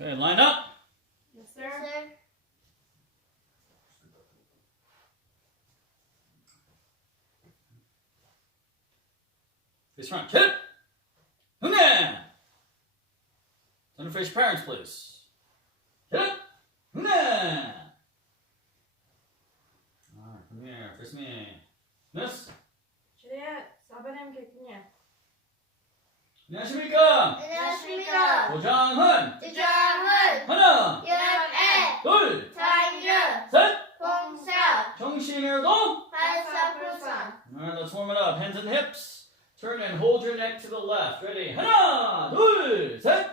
Okay, line up. Yes, sir. Face front. Hit. Keumgang. Turn to face your parents, please. Hit. Keumgang. Alright, come here. Face me. Miss. Juliet, 사번님 객이냐? 안녕하십니까? 안녕하십니까. 고장은 주장은 하나, 연애 둘, 자연 셋. 봉사 정신을동. 발사불산. Alright, let's warm it up. Hands and hips. Turn and hold your neck to the left. Ready? 하나, 둘, 셋,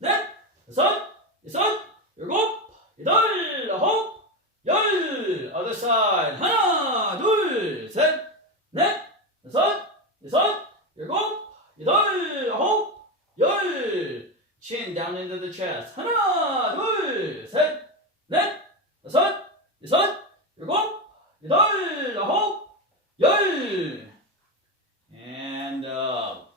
넷, 다섯, 여섯, 일곱, 여덟, 아홉, 열. Other side. 하나, 둘, 셋, 넷, 다섯, 여섯, 일곱, 여덟, 아홉, 열. Chin down into the chest. 하나, 둘, 셋, 넷, 다섯, 여섯, 일곱, 여덟, 아홉, 열. And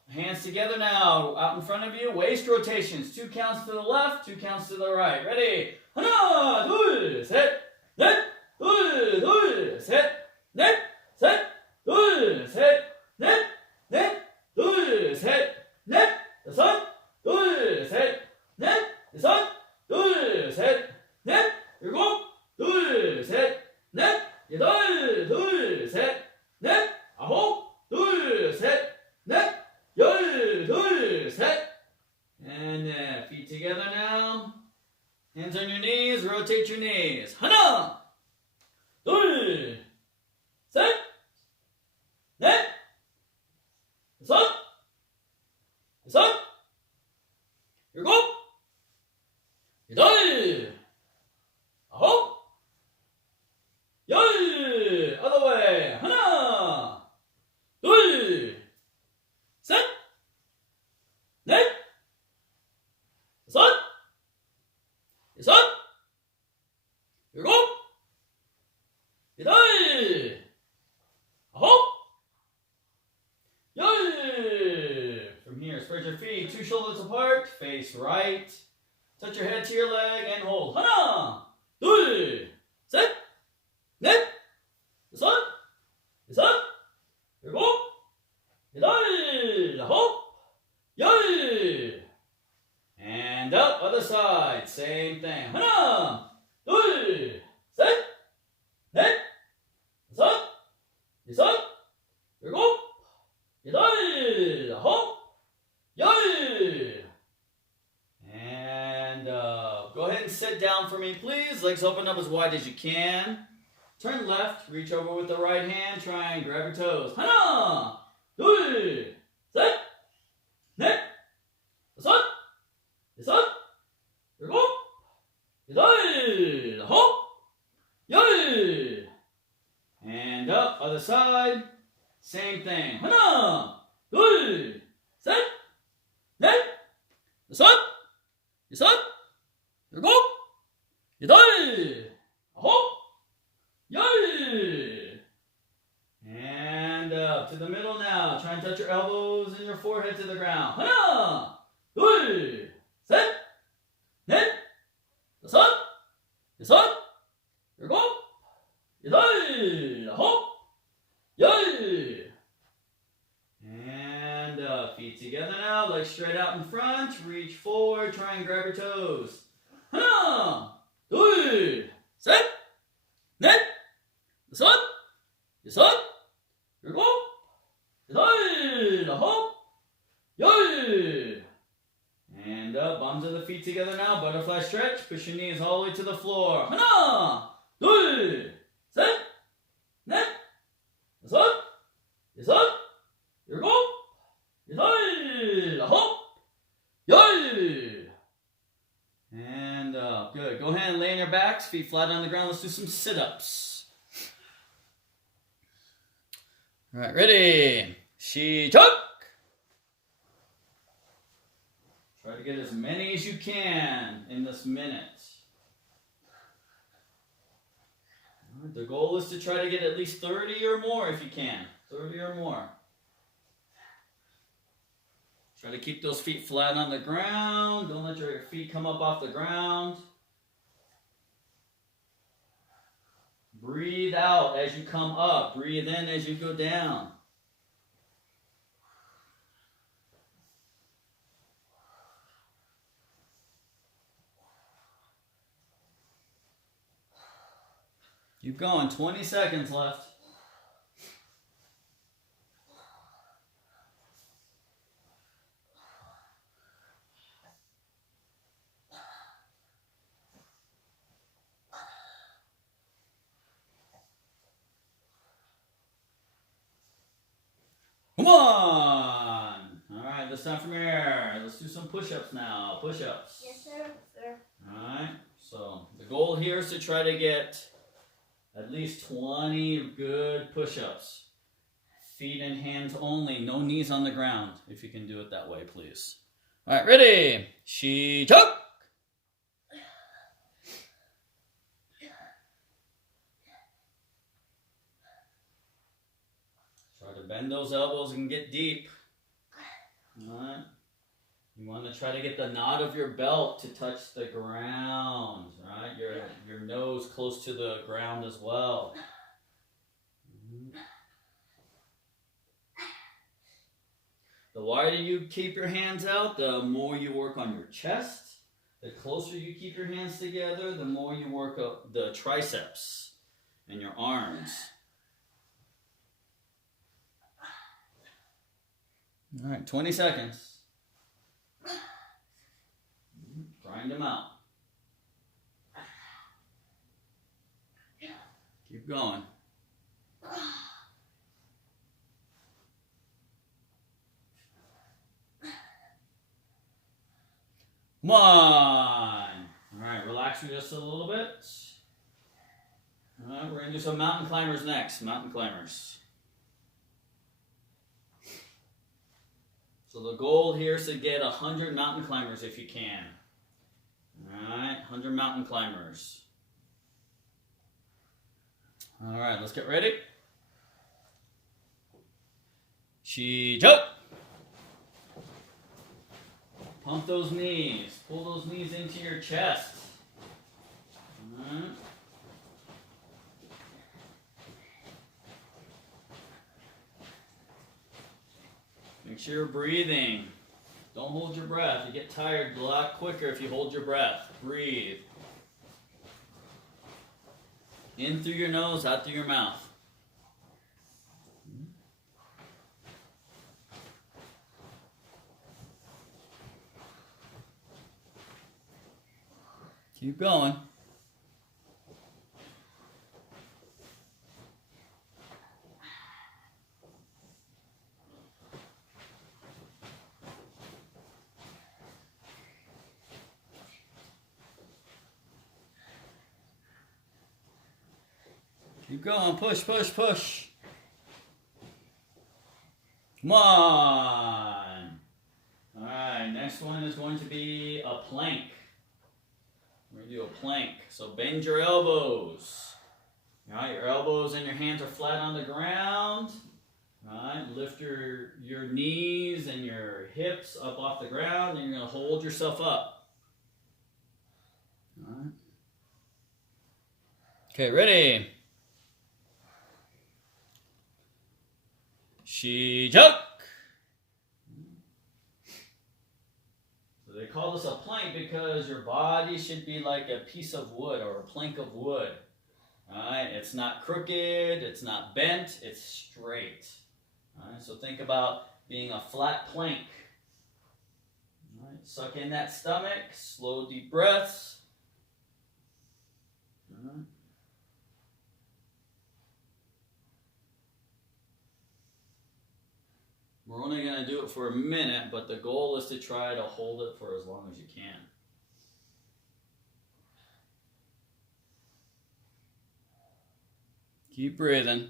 hands together now, out in front of you. Waist rotations. 2 counts to the left, 2 counts to the right. Ready? 하나, 둘, 셋, 넷, 둘, 둘, 셋, 넷, 셋, 둘, 셋, 넷, 넷, 둘, 셋, 넷, 다섯, 둘, 셋, 넷, 여섯, 둘, 셋, 넷, 일곱, 둘, 셋, 넷, 여덟, 둘, 셋, 넷, 아홉, 둘, 셋, 넷, 열, 둘, 셋. And feet together now. Hands on your knees, rotate your knees. 하나, 둘, 셋, 넷, 다섯, 여섯, 일곱, 여덟, 아홉, 열. Other way. 하나, 둘, 셋, 넷, 다섯, 여섯, 일곱, 여덟, 아홉, 열. From here, spread your feet, 2 shoulders apart, face right. Touch your head to your leg and hold. 하나, 둘, 셋, 넷, 다섯, 여섯, 일곱, 여덟, 아홉, 열. And up, other side, same thing. 하나, 둘, 셋, 넷, 다섯, 여섯, 일곱, 여덟, 아홉, 열. And go ahead and sit down for me, please. Legs open up as wide as you can. Turn left, reach over with the right hand, try and grab your toes. 하나, 둘, 셋, 넷, 다섯, 여섯, 일곱, 여덟, 아홉, 열. And up, other side. Same thing. 하나, 둘, 셋, 넷, 다섯, 여섯, 일곱, 여덟, 아홉, 열. And up to the middle now. Try and touch your elbows and your forehead to the ground. 하나, 둘, 셋, 넷, 다섯, 여섯, 일곱, 여덟, 아홉, 열. And up. Feet together now. Legs straight out in front. Reach forward. Try and grab your toes. 하나, 둘, 셋, 넷, 다섯, 여섯, 일곱, 여덟, 아홉, 열. And up, bottoms of the feet together now. Butterfly stretch. Push your knees all the way to the floor. 하나, 둘, 셋, 넷, 다섯, 여섯, 일곱, 여덟, 아홉, 열. And up. Good. Go ahead and lay on your backs. Feet flat on the ground. Let's do some sit-ups. All right, ready? 시작! Try to get as many as you can in this minute. All right, the goal is to try to get at least 30 or more if you can. 30 or more. Try to keep those feet flat on the ground. Don't let your feet feet come up off the ground. Breathe out as you come up. Breathe in as you go down. Keep going. 20 seconds left. Come on! Alright, this time from here. Let's do some push-ups now. Push-ups. Yes, sir. Sir. Alright, so the goal here is to try to get at least 20 good push-ups. Feet and hands only, no knees on the ground. If you can do it that way, please. Alright, ready? She-choke! Try to bend those elbows and get deep. Alright. You want to try to get the knot of your belt to touch the ground, right? Your nose close to the ground as well. The wider you keep your hands out, the more you work on your chest. The closer you keep your hands together, the more you work up the triceps and your arms. All right, 20 seconds. Grind them out. Keep going. Come on. All right, relax you just a little bit. All right, we're going to do some mountain climbers next. Mountain climbers. So the goal here is to get 100 mountain climbers if you can. Alright, 100 mountain climbers. Alright, let's get ready. She-choke! Pump those knees. Pull those knees into your chest. Alright. Make sure you're breathing. Don't hold your breath. You get tired a lot quicker if you hold your breath. Breathe. In through your nose, out through your mouth. Keep going. Keep going. Push, push, push. Come on. All right, next one is going to be a plank. We're going to do a plank. So bend your elbows. All right, your elbows and your hands are flat on the ground. All right, lift your knees and your hips up off the ground, and you're going to hold yourself up. All right. Okay, ready? She-choke! So they call this a plank because your body should be like a piece of wood or a plank of wood. Alright, it's not crooked, it's not bent, it's straight. Alright, so think about being a flat plank. Alright, suck in that stomach, slow deep breaths. Alright. We're only going to do it for a minute, but the goal is to try to hold it for as long as you can. Keep breathing.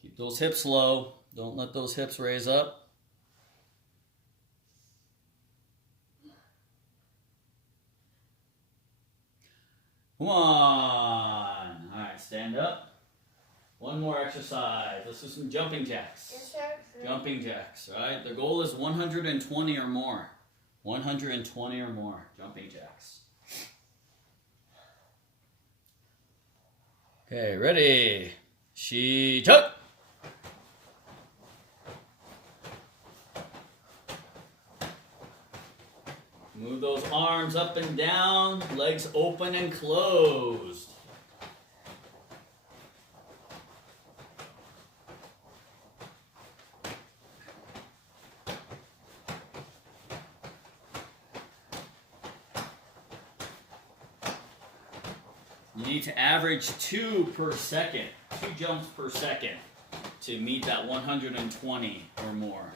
Keep those hips low. Don't let those hips raise up. Come on. All right, stand up. 1, One more exercise. Let's do some jumping jacks. Yes, sir. Jumping jacks, right? The goal is 120 or more. 120 or more jumping jacks. Okay, ready? Jump! Move those arms up and down, legs open and closed. You need to average 2 per second, 2 jumps per second to meet that 120 or more.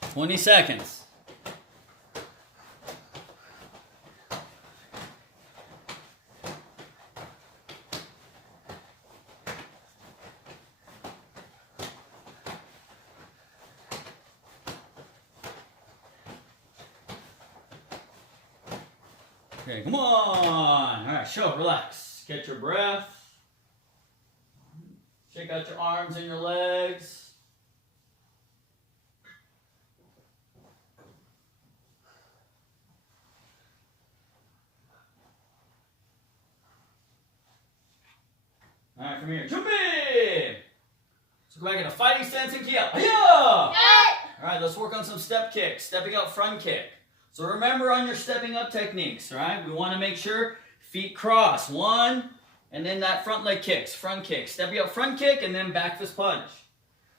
"20 seconds. Okay, come on. All right, show, relax. Get your breath. Shake out your arms and your legs. All right, from here, jump in. So go back in a fighting stance and key up. Hiya! All right, let's work on some step kicks. Stepping out front kick. So remember on your stepping up techniques, right? We want to make sure feet cross. 1, and then that front leg kicks, front kick. Stepping out front kick, and then back fist punch.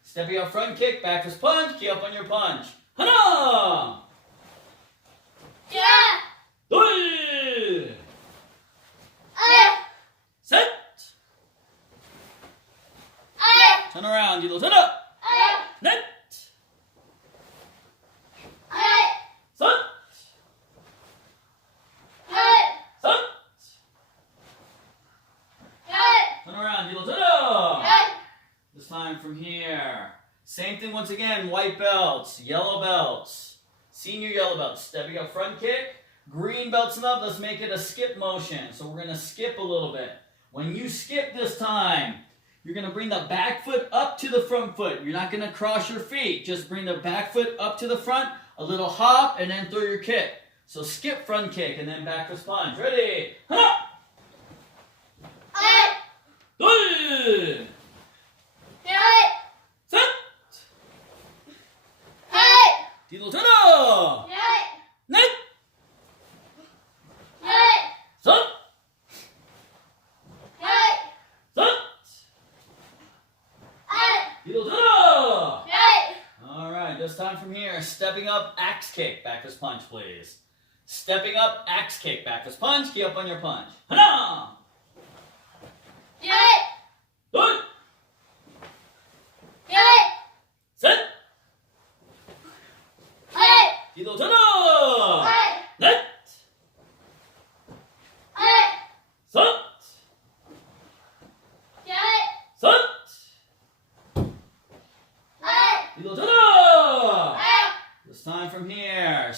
Stepping out front kick, back fist punch, key up on your punch. Hana! Yeah. 2, set. Turn around, you turn up. Net. Set. Set. Turn around, you turn up. This time from here. Same thing once again, white belts, yellow belts, senior yellow belts. Stepping up front kick, green belts and up. Let's make it a skip motion. So we're going to skip a little bit. When you skip this time, you're going to bring the back foot up to the front foot. You're not going to cross your feet. Just bring the back foot up to the front, a little hop, and then throw your kick. So skip front kick and then back fist punch. Ready? Hop! 2, set. 뒤로 들어. 넷. 셋. 셋. 뒤로 들어. All right, this time from here, stepping up axe kick, back fist punch, please. Stepping up axe kick, back fist punch, key up on your punch. 하나. 둘. 셋. 뒤로 들어. 넷. 셋. 셋. 뒤로 들어. This time from here,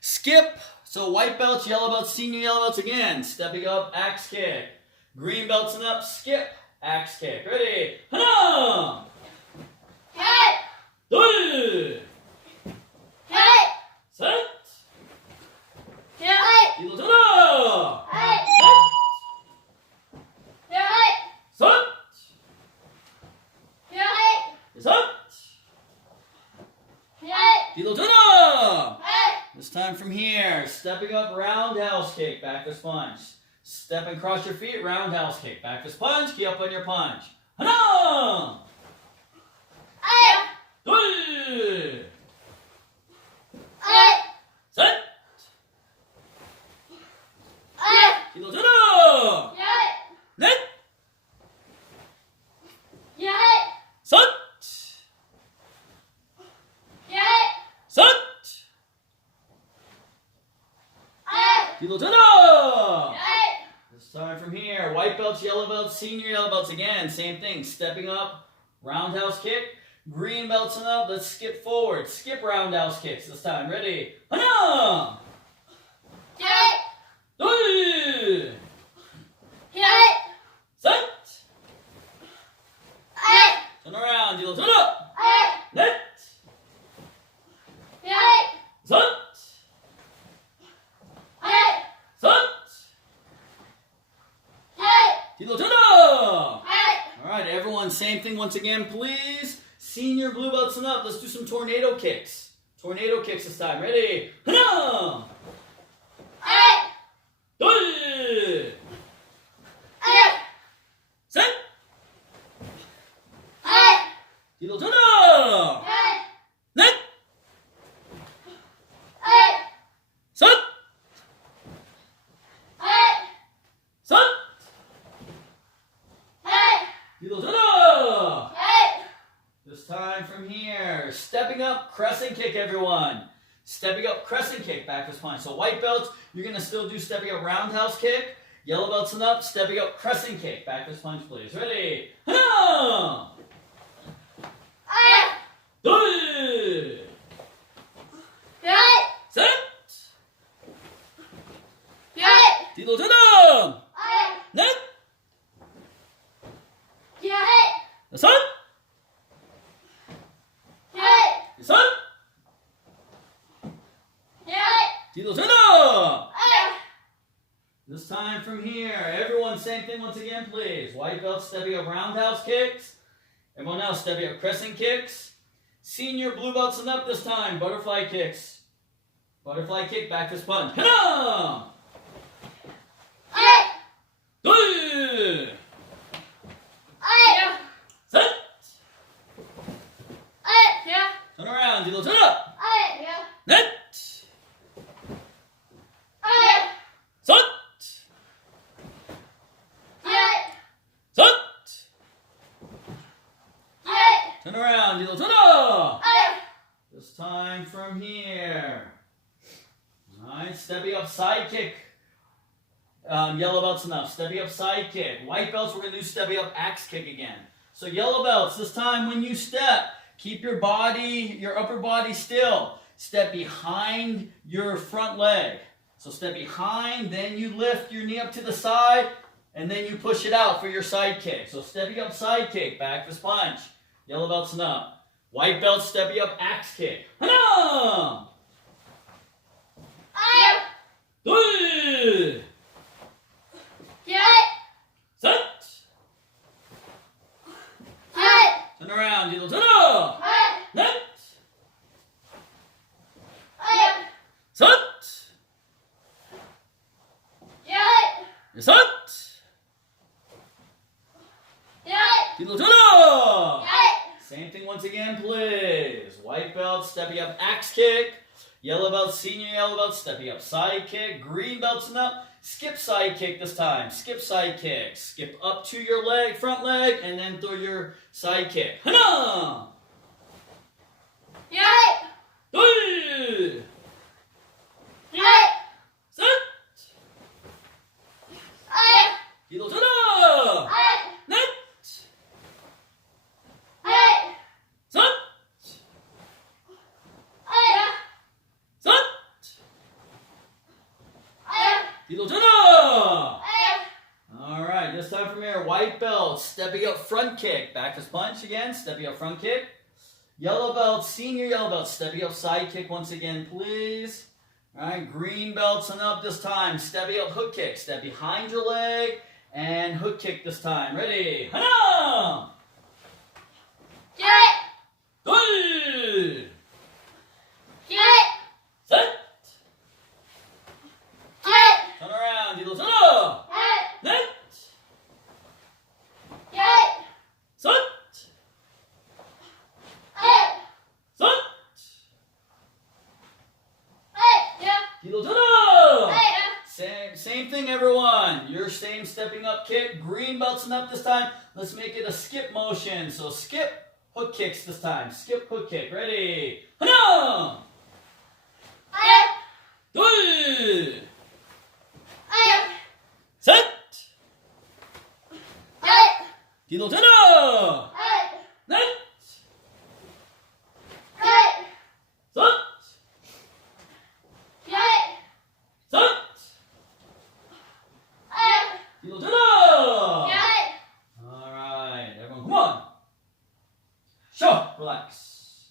skip. So white belts, yellow belts, senior yellow belts again. Stepping up, axe kick. Green belts and up, skip, axe kick. Ready? 하나. 둘. 셋. 뒤로 들어. 넷. 셋. 여섯. 뒤로 들어. This time from here, stepping up, roundhouse kick, back fist punch. Step and cross your feet, roundhouse kick, back fist punch, key up on your punch. 하나. 둘. 셋. 뒤로 들어. 넷. 셋. 셋. 뒤로 들어. This time from here, white belts, yellow belts, senior yellow belts again. Same thing, stepping up, roundhouse kick. Green belts and up, let's skip forward. Skip roundhouse kicks this time. Ready? 하나. same thing once again, please. Senior blue belts and up. Let's do some tornado kicks. Tornado kicks this time. Ready? 하나, 둘, 셋. 뒤로 돌아. 넷, 셋, 셋. 뒤로 돌아. This time from here, stepping up, crescent kick, everyone. Stepping up, crescent kick, back to spine. So white belts, you're going to still do stepping up, roundhouse kick. Yellow belts and up, stepping up, crescent kick, back to spine, please. Ready? 하나, 둘, 셋. 뒤로 돌아. 넷, 다섯, 여섯. 뒤로 돌아. This time from here, everyone, same thing once again, please. White belt stepping up roundhouse kicks. Everyone else stepping up crescent kicks. Senior blue belts and up this time, butterfly kicks. Butterfly kick, back to sponge. 하나, 둘, 셋. Turn around, 뒤로 돌아. 넷, 섯, 섯. Turn around, 뒤로 돌아. This time from here. Alright, stepping up side kick. Yellow belts enough. Stepping up side kick. White belts, we're going to do stepping up axe kick again. So yellow belts, this time when you step, keep your body, your upper body still. Step behind your front leg. So step behind, then you lift your knee up to the side, and then you push it out for your side kick. So stepping up side kick, back to sponge. Yellow belts and up. White belts, stepping up axe kick. 하나, 둘, 셋. Turn around, 뒤로 돌아. 넷, 섯, 여섯. 뒤로 돌아. Same thing once again, please. White belt, stepping up axe kick. Yellow belt, senior yellow belt, stepping up side kick. Green belts and up, skip side kick this time. Skip side kick. Skip up to your leg, front leg, and then through your side kick. 하나, 둘, 셋. 뒤로 돌아. 넷, 섯, 섯. 뒤로 돌아. Alright, this time from here, white belt, stepping up front kick. Back to punch again, stepping up front kick. Yellow belt, senior yellow belt, stepping up side kick once again, please. Alright, green belts and up this time, stepping up hook kick. Step behind your leg and hook kick this time. Ready? 하나, 둘, 셋. Turn around, 뒤로 돌아. 넷, 섯, 섯. 뒤로 돌아. Same thing, everyone. Your same stepping up kick. Green belts and up this time. Let's make it a skip motion. So skip hook kicks this time. Skip hook kick. Ready? 하나, 둘, 셋. 뒤로 돌아. 넷, 섯, 섯. 뒤로 돌아. Alright, everyone, come on. Sure, relax.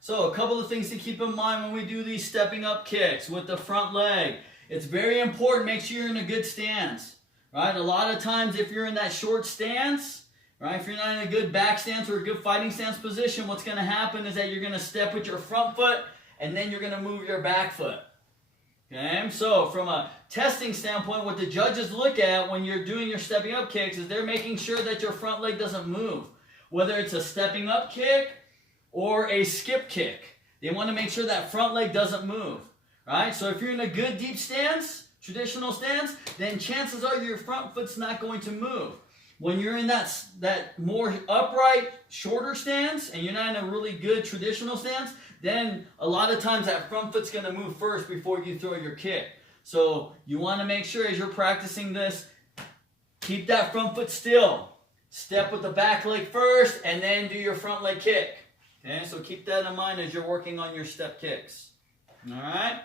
So, a couple of things to keep in mind when we do these stepping up kicks with the front leg. It's very important, make sure you're in a good stance. Right? A lot of times if you're in that short stance, right? If you're not in a good back stance or a good fighting stance position, what's going to happen is that you're going to step with your front foot and then you're going to move your back foot. Okay, so from a testing standpoint, what the judges look at when you're doing your stepping up kicks is they're making sure that your front leg doesn't move. Whether it's a stepping up kick or a skip kick, they want to make sure that front leg doesn't move. Right? So if you're in a good deep stance, traditional stance, then chances are your front foot's not going to move. When you're in that more upright, shorter stance, and you're not in a really good traditional stance, then a lot of times that front foot's going to move first before you throw your kick. So you want to make sure as you're practicing this, keep that front foot still. Step with the back leg first, and then do your front leg kick. Okay, so keep that in mind as you're working on your step kicks. All right?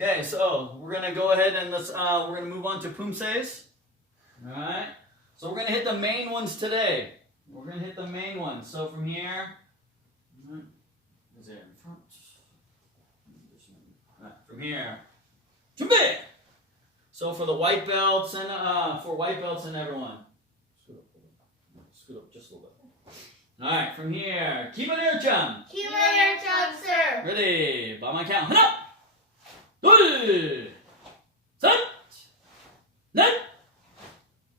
Okay, so we're going to go ahead and we're going to move on to poomsaes. All right? So we're going to hit the main ones today. We're going to hit the main ones. So from here, is it in front? All right, from here, 준비! So for the white belts and everyone, scoot up just a little bit. All right, from here, Kibon Il Jang. Kibon Il Jang, sir. Ready? By my count. 하나, 둘, 셋, 넷,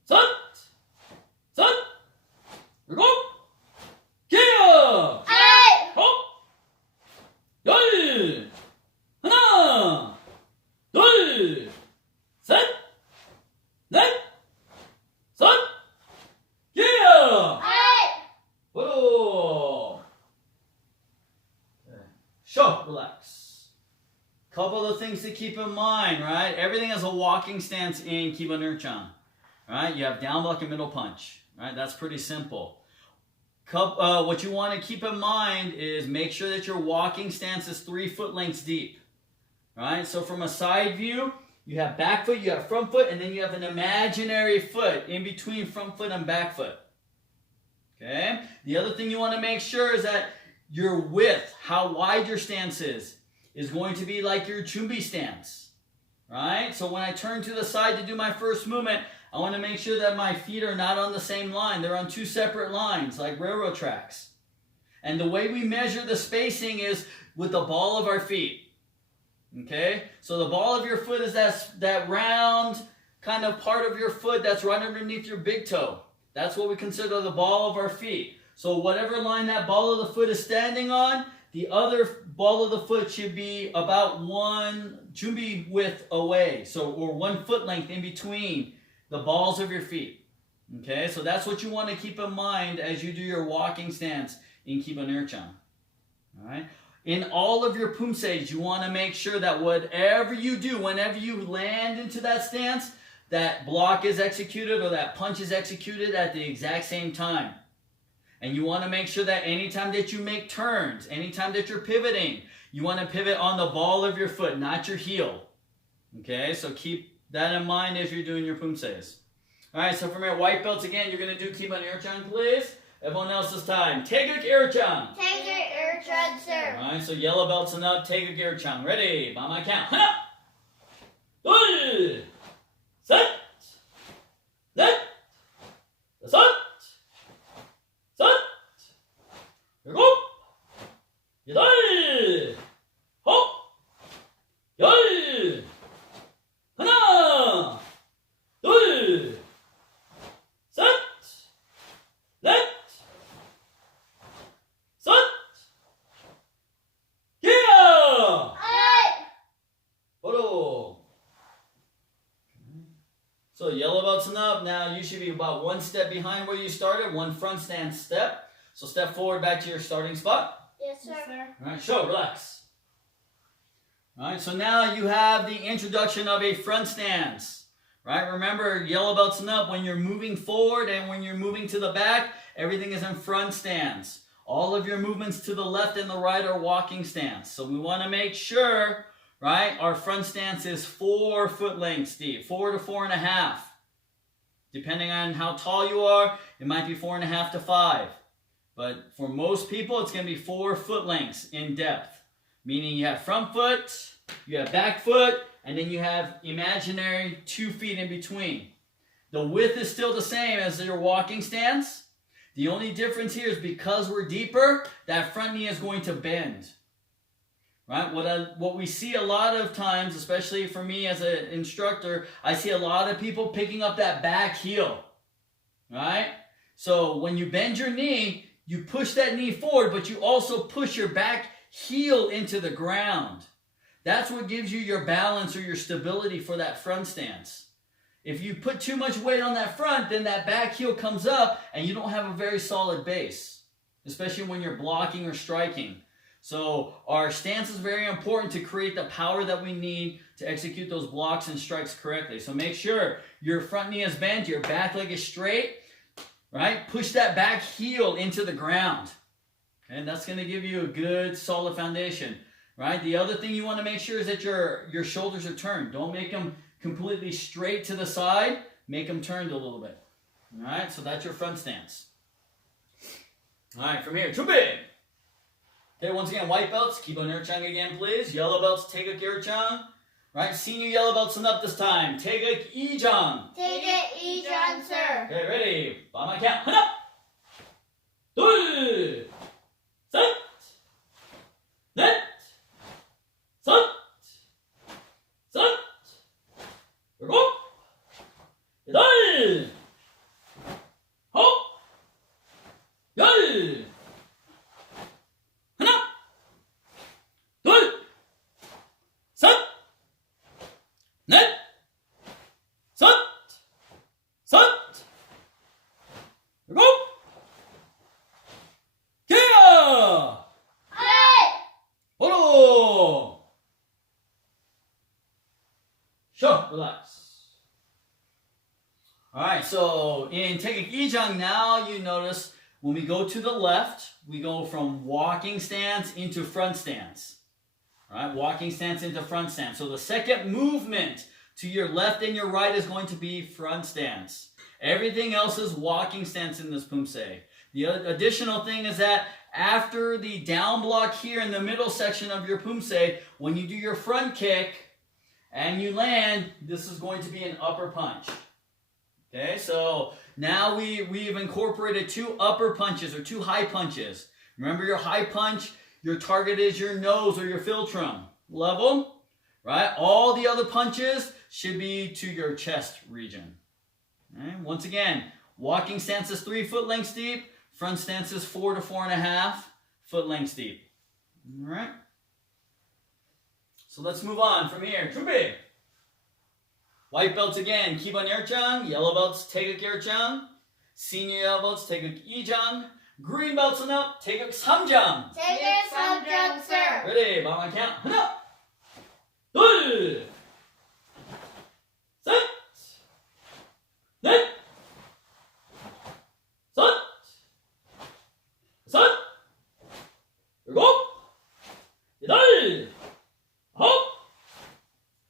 다섯, 일곱, 기어! 열! 하나, 둘, 셋, 넷, 다섯, 기어! Whoa! Show, relax. Couple of things to keep in mind, right? Everything has a walking stance in Kibon Il Jang. Right? You have down block and middle punch. Right? That's pretty simple. What you want to keep in mind is make sure that your walking stance is 3 foot lengths deep. Right? So from a side view, you have back foot, you have front foot, and then you have an imaginary foot in between front foot and back foot. Okay? The other thing you want to make sure is that your width, how wide your stance is going to be like your chumbi stance. Right? So when I turn to the side to do my first movement, I want to make sure that my feet are not on the same line. They're on 2 separate lines, like railroad tracks. And the way we measure the spacing is with the ball of our feet. Okay? So the ball of your foot is that round kind of part of your foot that's right underneath your big toe. That's what we consider the ball of our feet. So whatever line that ball of the foot is standing on, the other ball of the foot should be about 1 chumbi width away. Or 1 foot length in between the balls of your feet. Okay, so that's what you want to keep in mind as you do your walking stance in Kibon Il Jang. All right. In all of your poomsaes, you want to make sure that whatever you do, whenever you land into that stance, that block is executed or that punch is executed at the exact same time. And you want to make sure that anytime that you make turns, anytime that you're pivoting, you want to pivot on the ball of your foot, not your heel. Okay, so keep that in mind as you're doing your poomsaes. All right, so from your white belts again, you're going to do Kibon Il Jang, please. Everyone else's time. Taeguk Il Jang. Taeguk Il Jang, sir. All right, so yellow belts and up. Taeguk Il Jang. Ready? By my count. 하나, 둘, 셋, 넷, 다섯, 일곱, 여덟, 아홉, 열. 하나, 둘, 셋, 넷, 다섯, 기어! Photo. So yellow belts and up. Now you should be about 1 step behind where you started, 1 front stance step. So step forward back to your starting spot. Yes, sir. All right, show, relax. All right, so now you have the introduction of a front stance. Right, remember yellow belts and up, when you're moving forward and when you're moving to the back, everything is in front stance. All of your movements to the left and the right are walking stance. So we want to make sure, right, our front stance is 4 foot lengths deep, 4 to 4.5. Depending on how tall you are, it might be 4.5 to 5. But for most people, it's going to be 4 foot lengths in depth. Meaning you have front foot, you have back foot, and then you have imaginary 2 feet in between. The width is still the same as your walking stance. The only difference here is because we're deeper, that front knee is going to bend. Right? What we see a lot of times, especially for me as an instructor, I see a lot of people picking up that back heel. Right? So when you bend your knee, you push that knee forward, but you also push your back heel into the ground. That's what gives you your balance or your stability for that front stance. If you put too much weight on that front, then that back heel comes up and you don't have a very solid base, especially when you're blocking or striking. So our stance is very important to create the power that we need to execute those blocks and strikes correctly. So make sure your front knee is bent, your back leg is straight, right? Push that back heel into the ground. And that's going to give you a good, solid foundation, right? The other thing you want to make sure is that your shoulders are turned. Don't make them completely straight to the side. Make them turned a little bit. All right, so that's your front stance. All right, from here, big. Okay, once again, white belts, Kibon Il Jang again, please. Yellow belts, Taekwondo Il Jang. Right, senior yellow belts and up this time. Taekwondo Il Jang. Taekwondo Il Jang, sir. Okay, ready? By my count. 하나, 둘, 셋, 넷, 다섯, 일곱, 여덟, 아홉, 열. 하나, 둘, 셋, 넷, 다섯, 일곱, 기어! 바로! Sure, relax. Alright, so in Taekwondo Il Jang now, you notice when we go to the left, we go from walking stance into front stance. Alright, walking stance into front stance. So the second movement to your left and your right is going to be front stance. Everything else is walking stance in this poomsae. The additional thing is that after the down block here in the middle section of your poomsae, when you do your front kick and you land, this is going to be an upper punch. Okay, so now we've incorporated two upper punches or two high punches. Remember your high punch, your target is your nose or your philtrum level, right? All the other punches should be to your chest region. Right? Once again, walking stance is 3 foot lengths deep. Front stance is 4 to 4.5 foot lengths deep. All right. So let's move on from here. Chuẩn. White belts again, Kibon Il Jang. Yellow belts, Taekwondo Il Jang. Senior yellow belts, Taekwondo Il Jang. Green belts and up, Taekwondo Keumgang. Taekwondo Il Jang, sir. Ready? By my count. 하나, 둘, 셋, 넷, 다섯, 일곱, 여덟, 아홉,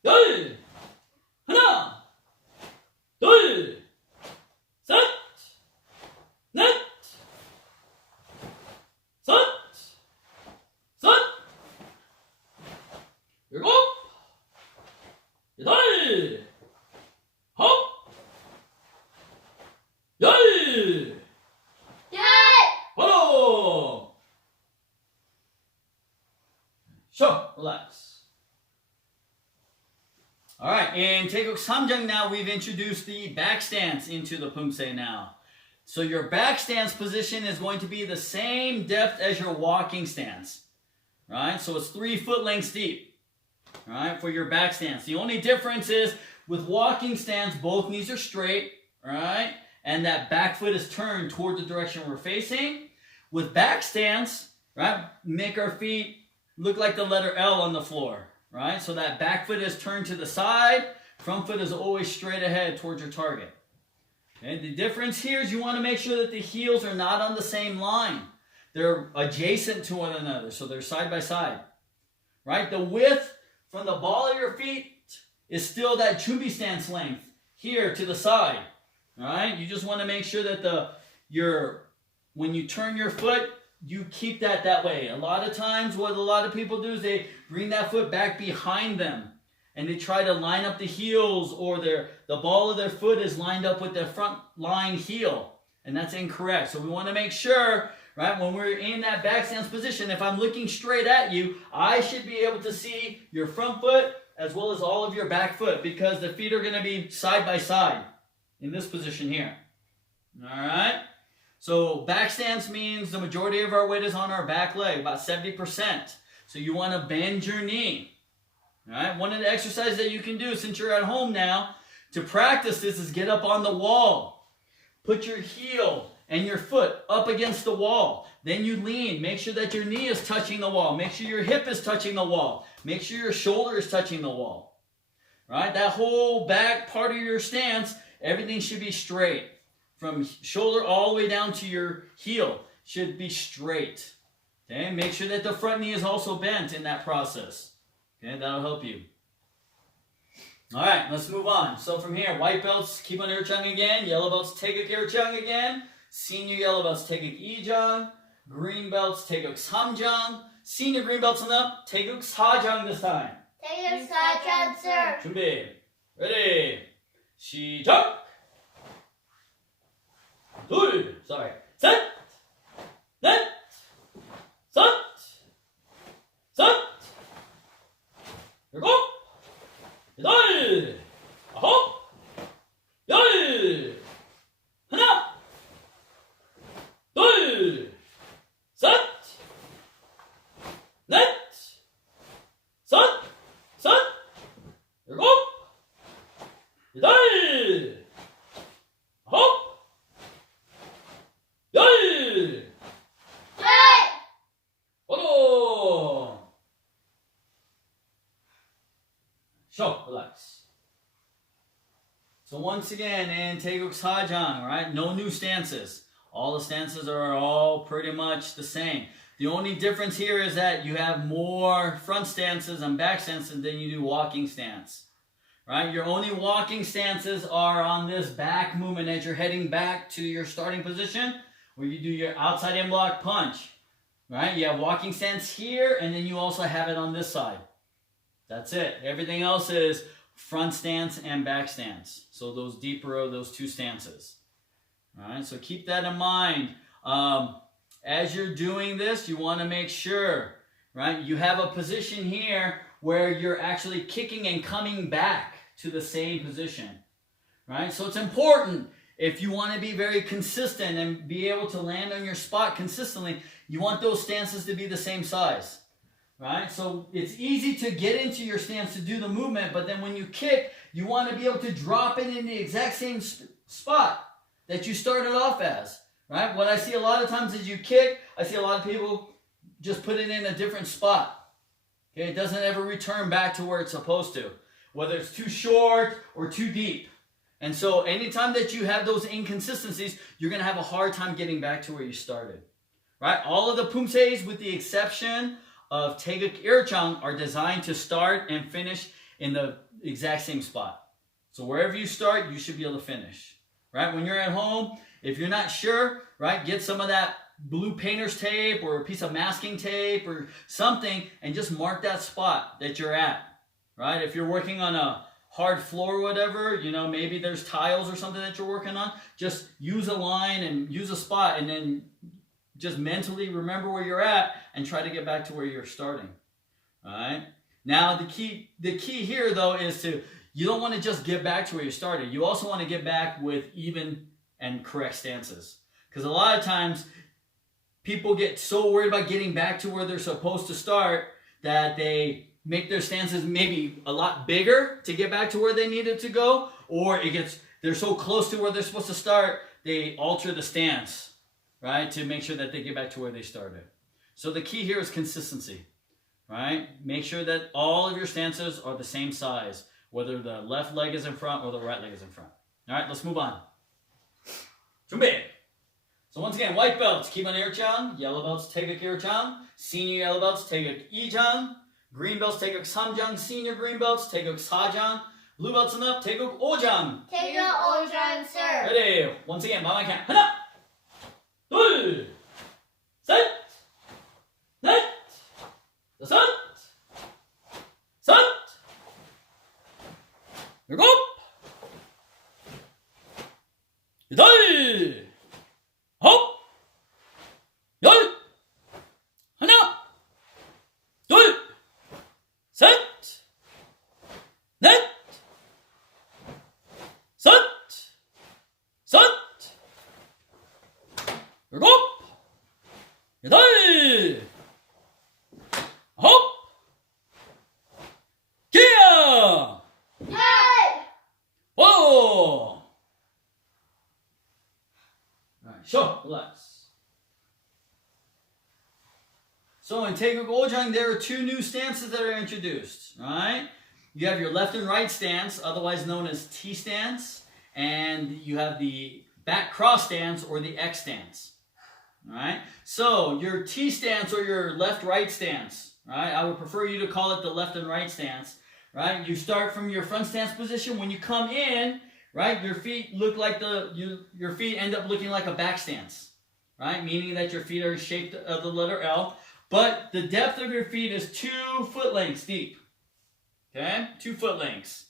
열. 하나, 둘, 셋, 넷, 다섯, 일곱, 여덟, 아홉, 열. 바로. Sure, relax. All right, in Taekwondo Il Jang now, we've introduced the back stance into the poomsae now. So your back stance position is going to be the same depth as your walking stance. Right? So it's 3 foot lengths deep. All right, for your back stance. The only difference is with walking stance, both knees are straight, right? And that back foot is turned toward the direction we're facing. With back stance, right, make our feet look like the letter L on the floor, right? So that back foot is turned to the side, front foot is always straight ahead towards your target. Okay, the difference here is you want to make sure that the heels are not on the same line. They're adjacent to one another, so they're side by side, right? The width from the ball of your feet is still that chumbi stance length here to the side, right? You just want to make sure that when you turn your foot, you keep that way. A lot of times what a lot of people do is they bring that foot back behind them and they try to line up the heels, or the ball of their foot is lined up with their front line heel. And that's incorrect. So we want to make sure, right, when we're in that back stance position, if I'm looking straight at you, I should be able to see your front foot as well as all of your back foot, because the feet are going to be side by side in this position here. All right? So back stance means the majority of our weight is on our back leg, about 70%. So you want to bend your knee. All right? One of the exercises that you can do since you're at home now to practice this is get up on the wall. Put your heel and your foot up against the wall. Then you lean. Make sure that your knee is touching the wall. Make sure your hip is touching the wall. Make sure your shoulder is touching the wall. Right? That whole back part of your stance, everything should be straight. From shoulder all the way down to your heel should be straight. Okay? Make sure that the front knee is also bent in that process. Okay? That'll help you. All right, let's move on. So from here, white belts, Kibon Il Jang again. Yellow belts, Taekwondo Il Jang again. Senior yellow belts, Taekwondo Il Jang. Green belts, Taekwondo Keumgang. Senior green belts on up, Taekwondo Jang this time. Taekwondo, sir. 준비. Ready. 시작. 둘, sorry. 셋. 넷. 섯. 섯. 일곱. 여덟. 아홉. 열. 하나. 둘. 셋. 넷. 섯. 섯. 일곱. 여덟. 아홉. 열. 뻗어. Show, relax. So once again, in Taekwondo Jang, right? No new stances. All the stances are all pretty much the same. The only difference here is that you have more front stances and back stances than you do walking stance. Right? Your only walking stances are on this back movement as you're heading back to your starting position, where you do your outside in block punch. Right? You have walking stance here, and then you also have it on this side. That's it. Everything else is front stance and back stance. So those deeper of those two stances. All right, so keep that in mind. As you're doing this, you want to make sure, right, you have a position here where you're actually kicking and coming back to the same position. Right? So it's important, if you want to be very consistent and be able to land on your spot consistently, you want those stances to be the same size. Right? So it's easy to get into your stance to do the movement, but then when you kick, you want to be able to drop it in the exact same spot that you started off as. Right? What I see a lot of times is you kick, I see a lot of people just put it in a different spot. Okay? It doesn't ever return back to where it's supposed to, whether it's too short or too deep. And so anytime that you have those inconsistencies, you're going to have a hard time getting back to where you started. Right? All of the poomsaes, with the exception of Taekwondo Il Jang, are designed to start and finish in the exact same spot. So wherever you start, you should be able to finish. Right? When you're at home, if you're not sure, right, get some of that blue painter's tape or a piece of masking tape or something and just mark that spot that you're at. Right? If you're working on a hard floor or whatever, you know, maybe there's tiles or something that you're working on, just use a line and use a spot and then just mentally remember where you're at and try to get back to where you're starting. All right? Now, the key here, though, is you don't want to just get back to where you started. You also want to get back with even and correct stances. Because a lot of times, people get so worried about getting back to where they're supposed to start that they make their stances maybe a lot bigger to get back to where they needed to go, or they're so close to where they're supposed to start, they alter the stance, right, to make sure that they get back to where they started. So the key here is consistency, right? Make sure that all of your stances are the same size, whether the left leg is in front or the right leg is in front. All right, let's move on. 준비. So once again, white belts, Kibon Il Jang. Yellow belts, Taekwondo Il Jang. Senior yellow belts, Taekwondo Il Jang. Green belts, Taekwondo Keumgang. Senior green belts, Taekwondo Jang. Blue belts and up, Taekwondo Il Jang. Taekwondo Il Jang, sir. Ready. Once again, by my count. 하나, 둘, 셋, 넷, 다섯, 섯, 일곱, 여덟, Sure, relax. So in Taekwondo Il Jang, there are two new stances that are introduced. Right? You have your left and right stance, otherwise known as T stance, and you have the back cross stance or the X stance. Right? So your T stance or your left-right stance, right? I would prefer you to call it the left and right stance, right? You start from your front stance position. When you come in, right, your feet look like your feet end up looking like a back stance, right? Meaning that your feet are shaped of the letter L, but the depth of your feet is 2 foot lengths deep. Okay? 2 foot lengths.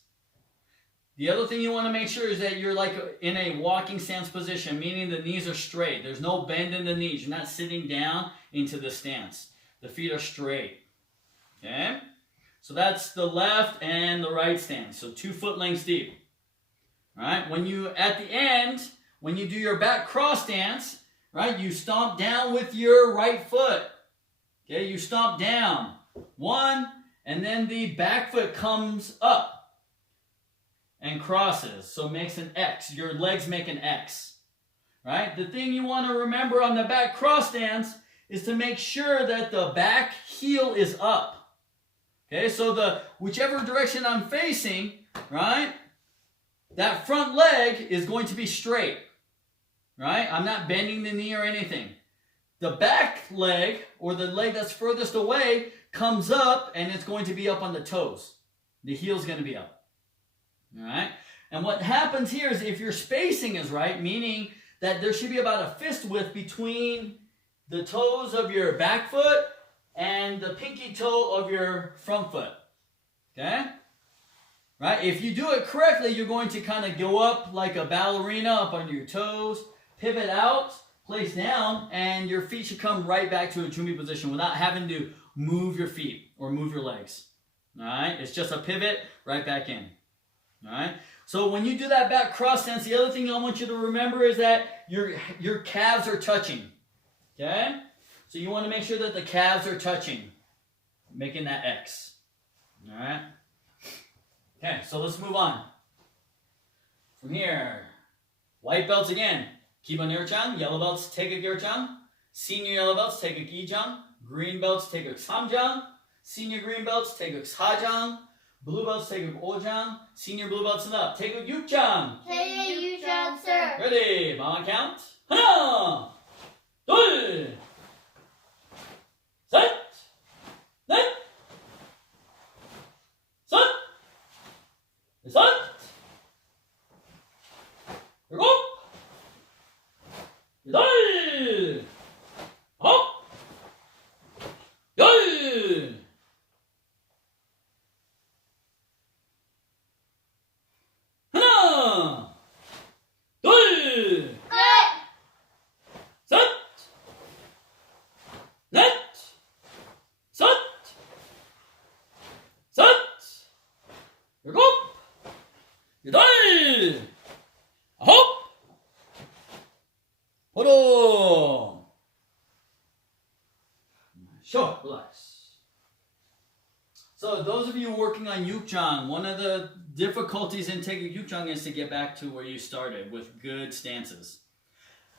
The other thing you want to make sure is that you're like in a walking stance position, meaning the knees are straight. There's no bend in the knees. You're not sitting down into the stance. The feet are straight. Okay? So that's the left and the right stance. So 2 foot lengths deep. All right? When you, at the end, when you do your back cross stance, right, you stomp down with your right foot. Okay? You stomp down. 1, and then the back foot comes up and crosses, so it makes an X. Your legs make an X, right? The thing you want to remember on the back cross stance is to make sure that the back heel is up. Okay, so whichever direction I'm facing, right, that front leg is going to be straight, right? I'm not bending the knee or anything. The back leg, or the leg that's furthest away, comes up and it's going to be up on the toes. The heel's going to be up. All right? And what happens here is if your spacing is right, meaning that there should be about a fist width between the toes of your back foot and the pinky toe of your front foot. Okay? Right? If you do it correctly, you're going to kind of go up like a ballerina up on your toes, pivot out, place down, and your feet should come right back to a chumi position without having to move your feet or move your legs. All right? It's just a pivot right back in. All right. So when you do that back cross stance, the other thing I want you to remember is that your calves are touching. Okay. So you want to make sure that the calves are touching, making that X. All right. Okay. So let's move on. From here, white belts again. Kibon Il Jang. Yellow belts take a Il Jang. Senior yellow belts take a Il Jang. Green belts take a Keumgang. Senior green belts take a Keumgang. Blue belts take a Il Jang. Senior blue belts and up. Take a Il Jang. Take a Il Jang, sir. Ready? On count. 하나, 둘, 셋, 넷, 셋, 여섯, 일곱, 여덟, 아홉, 열. 하나, 둘, 셋, 넷, 셋, 일곱, 여덟, 아홉, 보름. Sure, relax. So those of you working on Il Jang, one of the difficulties in taking Il Jang is to get back to where you started with good stances.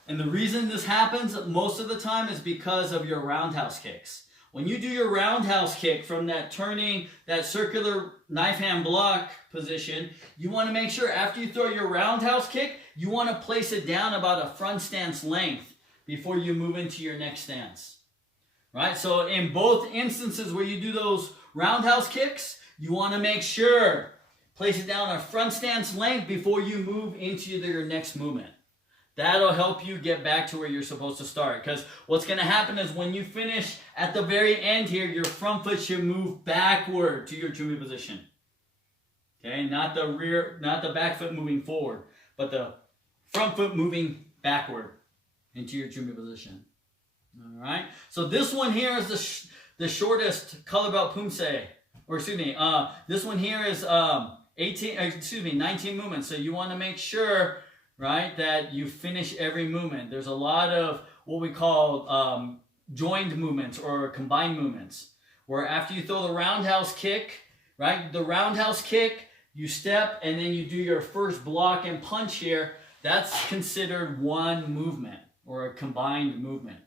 And the reason this happens most of the time is because of your roundhouse kicks. When you do your roundhouse kick from that turning, that circular knife hand block position, you want to make sure after you throw your roundhouse kick, you want to place it down about a front stance length before you move into your next stance. Right? So in both instances where you do those roundhouse kicks, you want to make sure, place it down a front stance length before you move into your next movement. That'll help you get back to where you're supposed to start. Because what's going to happen is when you finish at the very end here, your front foot should move backward to your chumi position. Okay, not the back foot moving forward, but the front foot moving backward into your chumi position. All right. So this one here is the shortest color belt poomsae, or excuse me, this one here is 19 movements. So you want to make sure, right, that you finish every movement. There's a lot of what we call joined movements or combined movements, where after you throw the roundhouse kick, right, the roundhouse kick, you step and then you do your first block and punch here. That's considered one movement or a combined movement.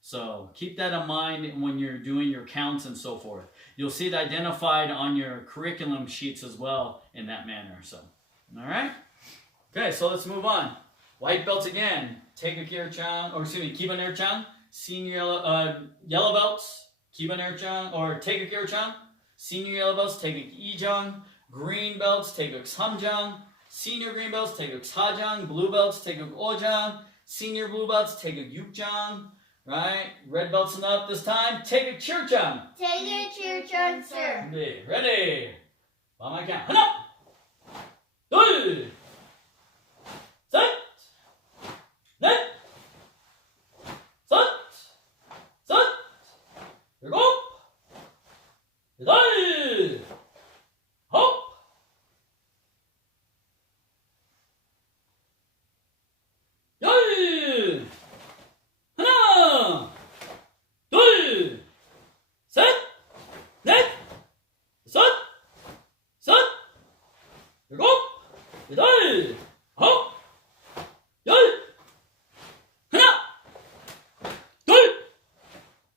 So keep that in mind when you're doing your counts and so forth. You'll see it identified on your curriculum sheets as well in that manner. So, all right? Okay, so let's move on. White belts again. Kibon Il Jang. Senior yellow belts. Kibon Il Jang or Il Jang. Senior yellow belts. Kibon Il Jang. Green belts. Keumgang Jang. Senior green belts. Ha Jang. Blue belts. O Jang. Senior blue belts. Yuk Jang. Right? Red belts and up this time. Jang. Jang, sir. Ready? By my count. 하나, 둘, 셋, 넷, 다섯, 일곱, 여덟, 아홉, 열. 하나, 둘, 셋, 넷, 다섯, 일곱, 여덟, 아홉, 열. 하나, 둘,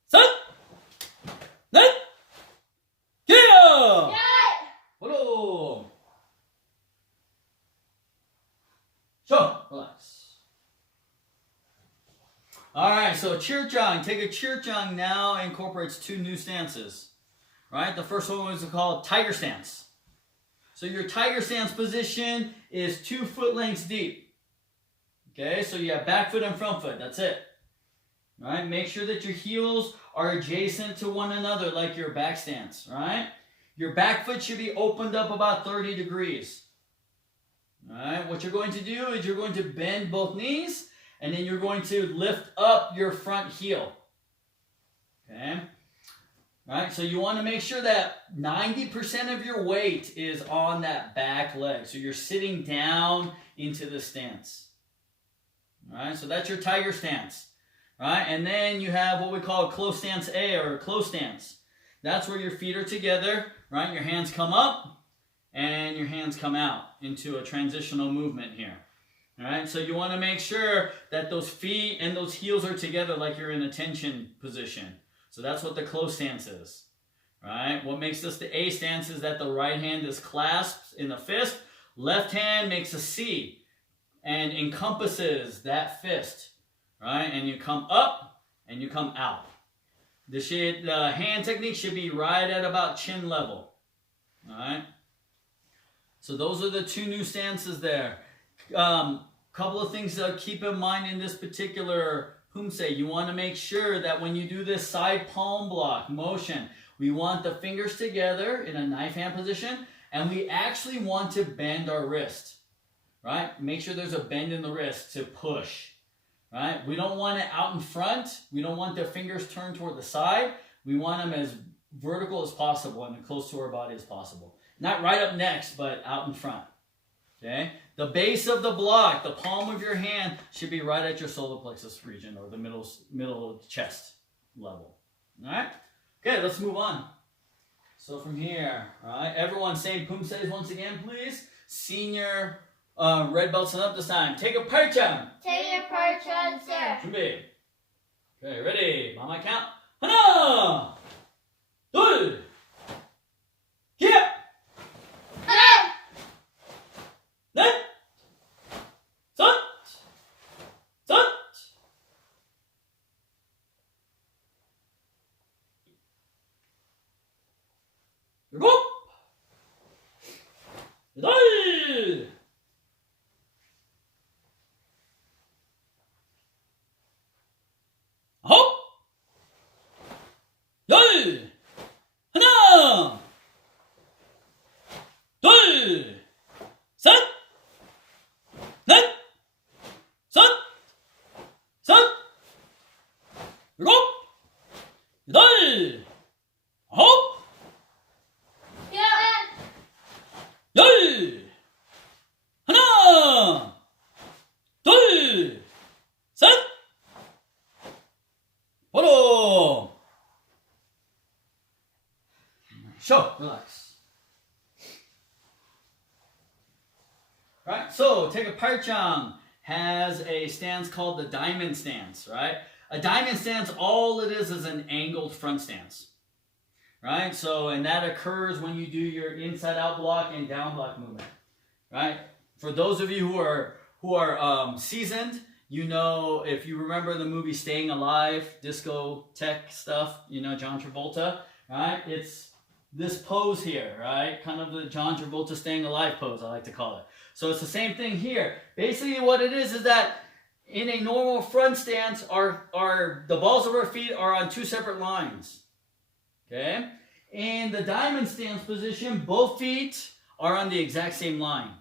셋, 넷, 기어. follow. Show. Relax. Alright, so Chirchang. Chirchang now incorporates two new stances. Right? The first one was called tiger stance. So your tiger stance position is 2 foot lengths deep. Okay, so you have back foot and front foot. That's it. Right? Make sure that your heels are adjacent to one another like your back stance. Right? Your back foot should be opened up about 30 degrees. Alright, what you're going to do is you're going to bend both knees and then you're going to lift up your front heel. Okay? Alright, so you want to make sure that 90% of your weight is on that back leg. So you're sitting down into the stance. Alright, so that's your tiger stance. Right? And then you have what we call a close stance A or a close stance. That's where your feet are together, right? Your hands come up and your hands come out into a transitional movement here. All right, so you want to make sure that those feet and those heels are together like you're in a tension position. So that's what the close stance is. Right? What makes this the A stance is that the right hand is clasped in the fist. Left hand makes a C and encompasses that fist. Right? And you come up and you come out. The hand technique should be right at about chin level. All right? So those are the two new stances there. Couple of things to keep in mind in this particular poomsae. You want to make sure that when you do this side palm block motion, we want the fingers together in a knife hand position, and we actually want to bend our wrist. Right? Make sure there's a bend in the wrist to push. Right? We don't want it out in front. We don't want the fingers turned toward the side. We want them as vertical as possible and as close to our body as possible. Not right up next, but out in front. Okay? The base of the block, the palm of your hand, should be right at your solar plexus region or the middle of the chest level. All right? Okay, let's move on. So from here, all right, everyone say poomsaes once again, please. Senior red belts and up this time. Take a parcham. sir. 준비. Okay, ready? On my count. 하나, 둘, 기업. 넷, 다섯, 일곱, 여덟, 아홉, 열. 하나, 둘, 셋, 넷, 다섯, 일곱, 여덟, 아홉, 열. 하나, 둘, 셋. follow. Show. Relax. Right, so take a parcham. has a stance called the diamond stance, right? A diamond stance, all it is an angled front stance, right? So, and that occurs when you do your inside out block and down block movement, right? For those of you who are seasoned, you know, if you remember the movie Staying Alive, disco tech stuff, you know, John Travolta, right? It's this pose here, right? Kind of the John Travolta Staying Alive pose, I like to call it. So it's the same thing here. Basically what it is that in a normal front stance, the balls of our feet are on two separate lines. Okay? In the diamond stance position, both feet are on the exact same line.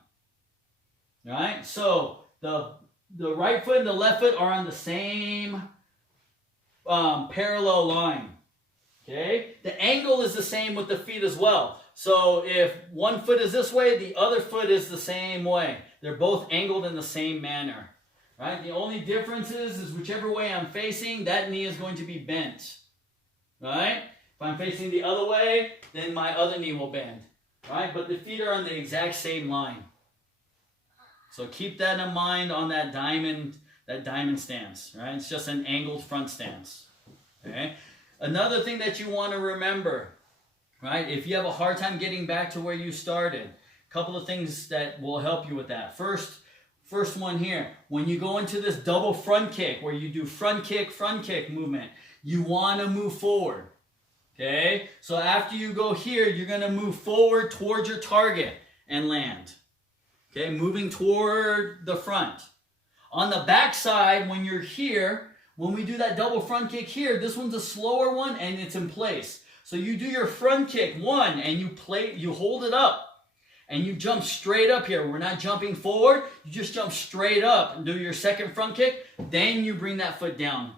Right? So the right foot and the left foot are on the same parallel line. Okay? The angle is the same with the feet as well. So if one foot is this way, the other foot is the same way. They're both angled in the same manner. Right? The only difference is whichever way I'm facing, that knee is going to be bent. Right? If I'm facing the other way, then my other knee will bend. Right? But the feet are on the exact same line. So keep that in mind on that diamond stance. Right? It's just an angled front stance. Okay? Another thing that you want to remember, right? If you have a hard time getting back to where you started, a couple of things that will help you with that. First one here, when you go into this double front kick, where you do front kick movement, you want to move forward, okay? So after you go here, you're going to move forward towards your target and land, okay? Moving toward the front. On the back side, when you're here, when we do that double front kick here, this one's a slower one and it's in place. So you do your front kick, one, and you hold it up. And you jump straight up here. We're not jumping forward. You just jump straight up and do your second front kick. Then you bring that foot down.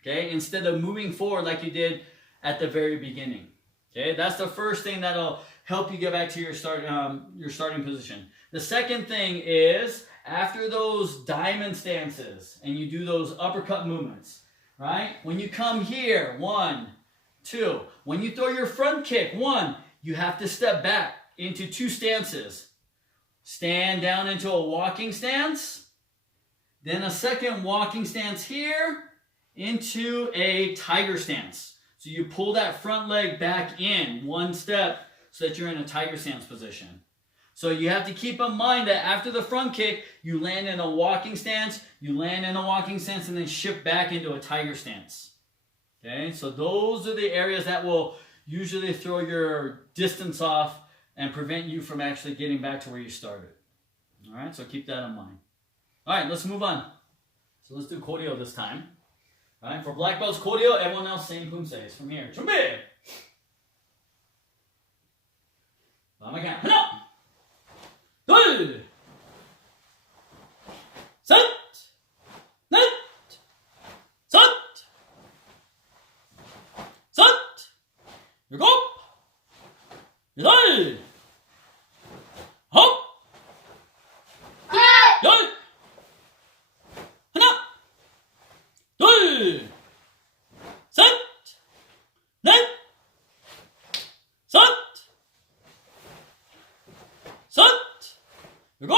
Okay? Instead of moving forward like you did at the very beginning. Okay? That's the first thing that'll help you get back to your starting position. The second thing is, after those diamond stances and you do those uppercut movements, right? When you come here, 1, 2. When you throw your front kick, 1, you have to step back into 2 stances. Stand down into a walking stance. Then a second walking stance here into a tiger stance. So you pull that front leg back in 1 step so that you're in a tiger stance position. So you have to keep in mind that after the front kick, you land in a walking stance, and then shift back into a tiger stance. Okay, so those are the areas that will usually throw your distance off and prevent you from actually getting back to where you started. All right, so keep that in mind. All right, let's move on. So let's do Koryo this time. All right, for black belts Koryo, everyone else same poomsaes. From here, 준비! 다음에 그냥 하나, 둘, 셋, 넷, 일곱, 여덟, 아홉, 열, 하나, 둘, 셋, 넷, 일곱,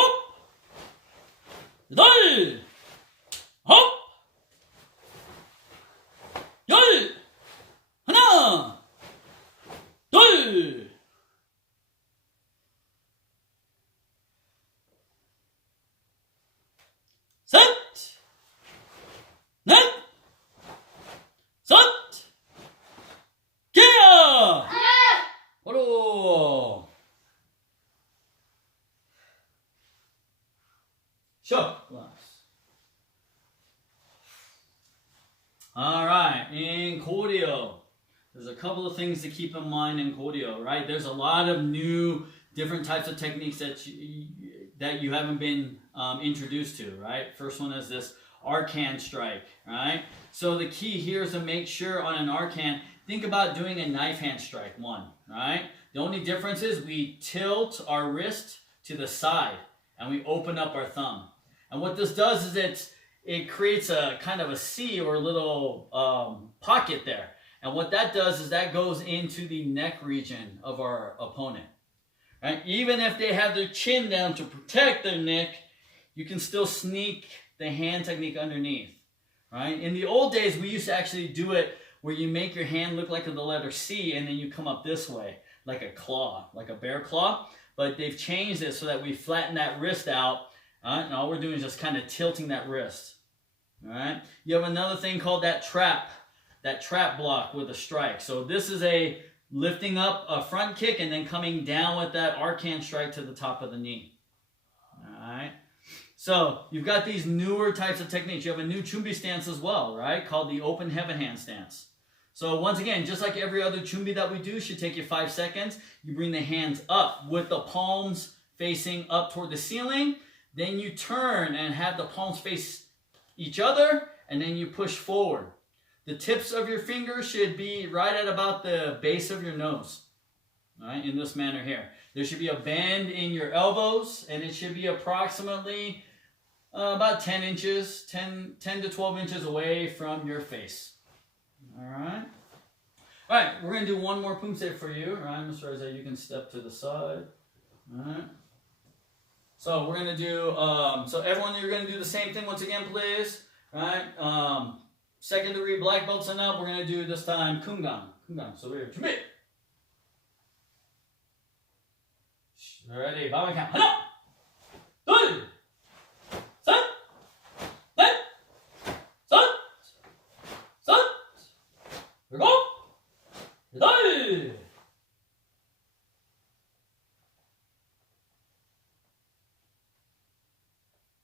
여덟, 아홉, 열, 하나, 둘, 셋, 넷, 기야! 바로 shut glass. All right, in Koryo, there's a couple of things to keep in mind in Koryo, right? There's a lot of new, different types of techniques that you haven't been introduced to, right? First one is this arc hand strike, right? So the key here is to make sure on an arc hand, think about doing a knife hand strike, 1, right? The only difference is we tilt our wrist to the side and we open up our thumb. And what this does is it creates a kind of a C or a little pocket there. And what that does is that goes into the neck region of our opponent. Right? Even if they have their chin down to protect their neck, you can still sneak the hand technique underneath. Right? In the old days, we used to actually do it where you make your hand look like the letter C and then you come up this way, like a claw, like a bear claw. But they've changed it so that we flatten that wrist out. And all we're doing is just kind of tilting that wrist. All right? You have another thing called that trap block with a strike. So this is a lifting up a front kick and then coming down with that arcane strike to the top of the knee. All right? So you've got these newer types of techniques. You have a new chumbi stance as well, right? Called the open heaven hand stance. So once again, just like every other chumbi that we do, should take you 5 seconds. You bring the hands up with the palms facing up toward the ceiling. Then you turn and have the palms face each other, and then you push forward. The tips of your fingers should be right at about the base of your nose. All right, in this manner here. There should be a bend in your elbows, and it should be approximately about 10 inches, 10 to 12 inches away from your face. All right. All right, we're going to do one more poomsae for you. All right, Mr. Isaiah, you can step to the side. All right. So we're going to do, so everyone, you're going to do the same thing once again, please. All right. Second degree black belts and up. We're going to do this time Keumgang. Keumgang. So we're 준비. Ready. Bottom count. 하나, 둘, 셋, 넷, 다섯, 일곱, 여덟.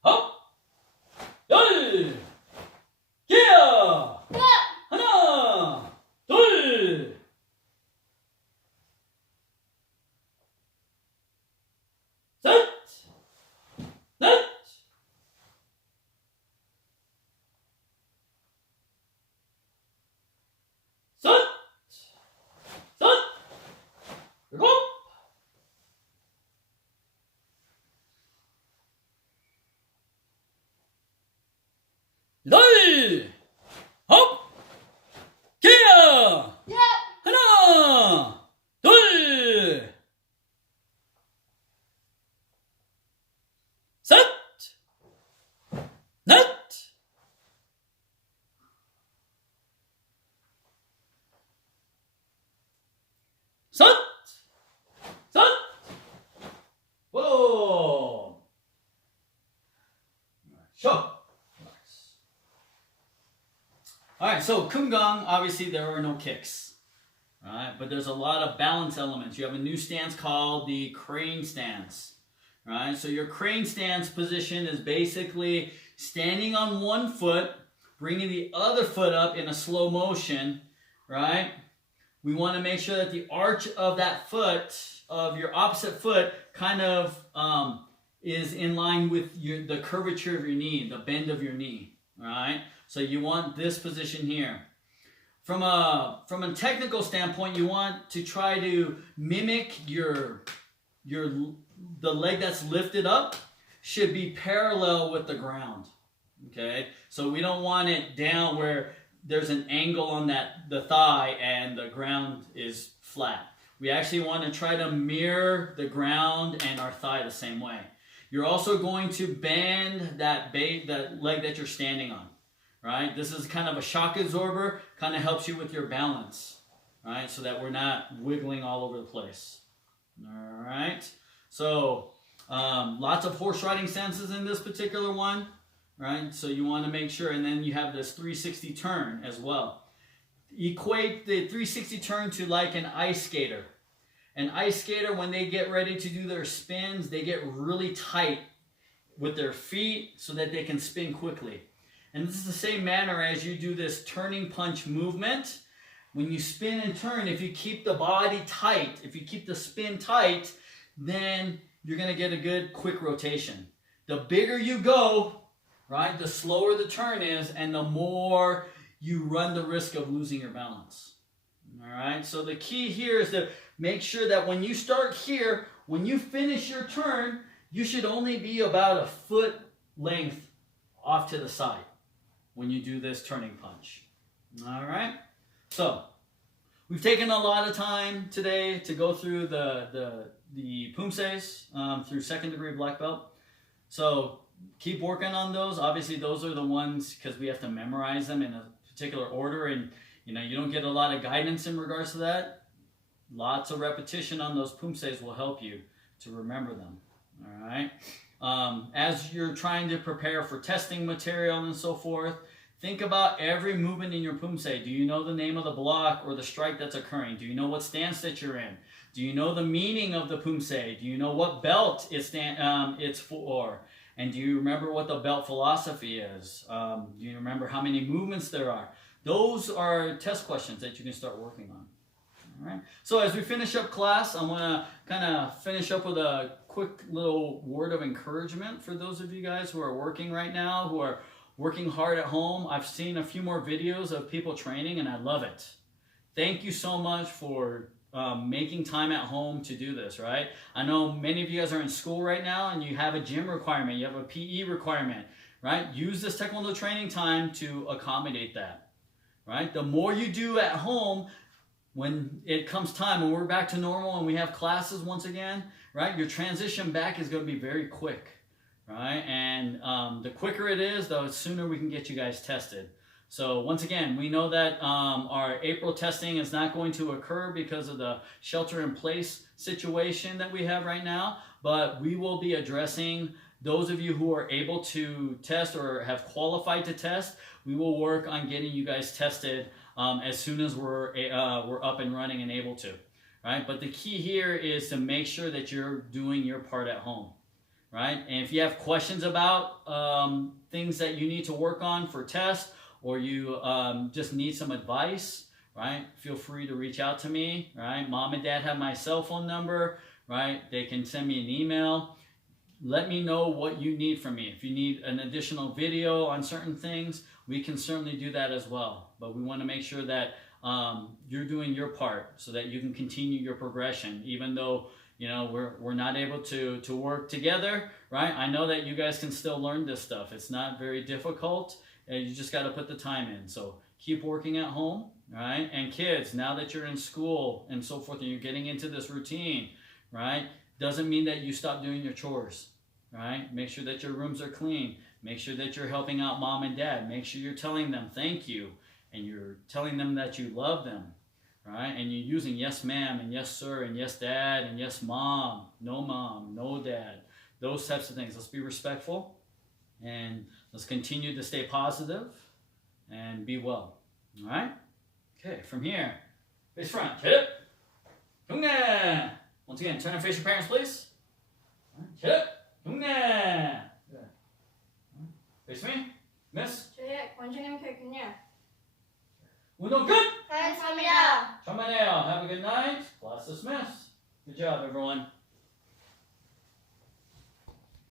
홉, 열. 기어. 하나, 둘, 셋, 넷, 다섯, 일곱, 여덟, 홉, 기어. 하나, 둘, 셋, 넷, 다섯, whoa. Show. All right, so Keumgang, obviously there are no kicks, all right, but there's a lot of balance elements. You have a new stance called the crane stance, right? So your crane stance position is basically standing on one foot, bringing the other foot up in a slow motion, right? We want to make sure that the arch of that foot, of your opposite foot, kind of is in line with the curvature of your knee, the bend of your knee, all right? So you want this position here. From a technical standpoint, you want to try to mimic the leg that's lifted up should be parallel with the ground. Okay? So we don't want it down where there's an angle on the thigh and the ground is flat. We actually want to try to mirror the ground and our thigh the same way. You're also going to bend that leg that you're standing on. Right? This is kind of a shock absorber, kind of helps you with your balance, right? So that we're not wiggling all over the place. All right? So, lots of horse riding stances in this particular one, right? So you want to make sure, and then you have this 360 turn as well. Equate the 360 turn to like an ice skater. An ice skater, when they get ready to do their spins, they get really tight with their feet so that they can spin quickly. And this is the same manner as you do this turning punch movement. When you spin and turn, if you keep the body tight, if you keep the spin tight, then you're going to get a good quick rotation. The bigger you go, right, the slower the turn is, and the more you run the risk of losing your balance. All right, so the key here is to make sure that when you start here, when you finish your turn, you should only be about a foot length off to the side when you do this turning punch. All right? So, we've taken a lot of time today to go through the poomsaes through second degree black belt. So, keep working on those. Obviously, those are the ones because we have to memorize them in a particular order, and you don't get a lot of guidance in regards to that. Lots of repetition on those poomsaes will help you to remember them. All right. As you're trying to prepare for testing material and so forth, think about every movement in your poomsae. Do you know the name of the block or the strike that's occurring? Do you know what stance that you're in? Do you know the meaning of the poomsae? Do you know what belt it's for? And do you remember what the belt philosophy is? Do you remember how many movements there are? Those are test questions that you can start working on. All right. So as we finish up class, I want to kind of finish up with a quick little word of encouragement for those of you guys who are working right now, who are working hard at home. I've seen a few more videos of people training, and I love it. Thank you so much for making time at home to do this, right? I know many of you guys are in school right now, and you have a gym requirement, you have a PE requirement, right? Use this Taekwondo training time to accommodate that, right? The more you do at home, when it comes time, when we're back to normal and we have classes once again, right? Your transition back is going to be very quick, right? And the quicker it is, the sooner we can get you guys tested. So once again, we know that our April testing is not going to occur because of the shelter-in-place situation that we have right now, but we will be addressing those of you who are able to test or have qualified to test. We will work on getting you guys tested as soon as we're up and running and able to, right? But the key here is to make sure that you're doing your part at home, right? And if you have questions about things that you need to work on for test, or you just need some advice, right? Feel free to reach out to me, right? Mom and Dad have my cell phone number, right? They can send me an email. Let me know what you need from me. If you need an additional video on certain things, we can certainly do that as well. But we want to make sure that you're doing your part so that you can continue your progression, even though we're not able to work together, right? I know that you guys can still learn this stuff. It's not very difficult, and you just got to put the time in. So keep working at home, right? And kids, now that you're in school and so forth, and you're getting into this routine, right? Doesn't mean that you stop doing your chores, right? Make sure that your rooms are clean. Make sure that you're helping out mom and dad. Make sure you're telling them thank you, and you're telling them that you love them, right? And you're using yes ma'am and yes sir and yes dad and yes mom, no dad, those types of things. Let's be respectful, and let's continue to stay positive and be well. All right? Okay, from here, face front, hit it. Keumgang. Once again, turn and face your parents, please. All right, hit it. Keumgang. Good. Face me, miss. 저희 권진님 개그냐? 운동 good. 감사합니다. 천만에요. Have a good night. Class dismissed. Good job, everyone.